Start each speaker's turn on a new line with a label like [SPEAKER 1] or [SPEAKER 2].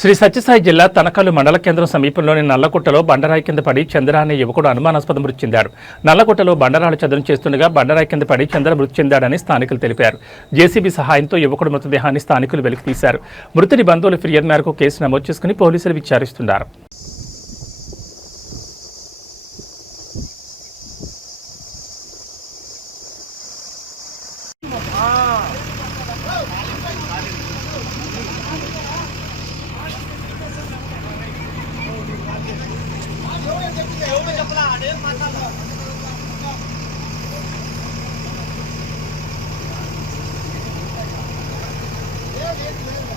[SPEAKER 1] శ్రీ సత్యసాయి జిల్లా తనకలు మండల కేంద్రం సమీపంలోని నల్లకుట్టలో బండరాయి కింద పడి చంద్ర అనే యువకుడు అనుమానాస్పద మృతి చెందాడు నల్లకుట్టలో బండరాలు చదును చేస్తుండగా బండరాయి కింద పడి చంద్ర మృతి చెందాడని స్థానికులు తెలిపారు. జేసీబీ సహాయంతో యువకుడు మృతదేహాన్ని స్థానికులు వెలికి తీశారు. మృతుడి బంధువుల ఫిర్యాదు మేరకు కేసు నమోదు చేసుకుని పోలీసులు విచారిస్తున్నారు. Yeah, yeah, yeah.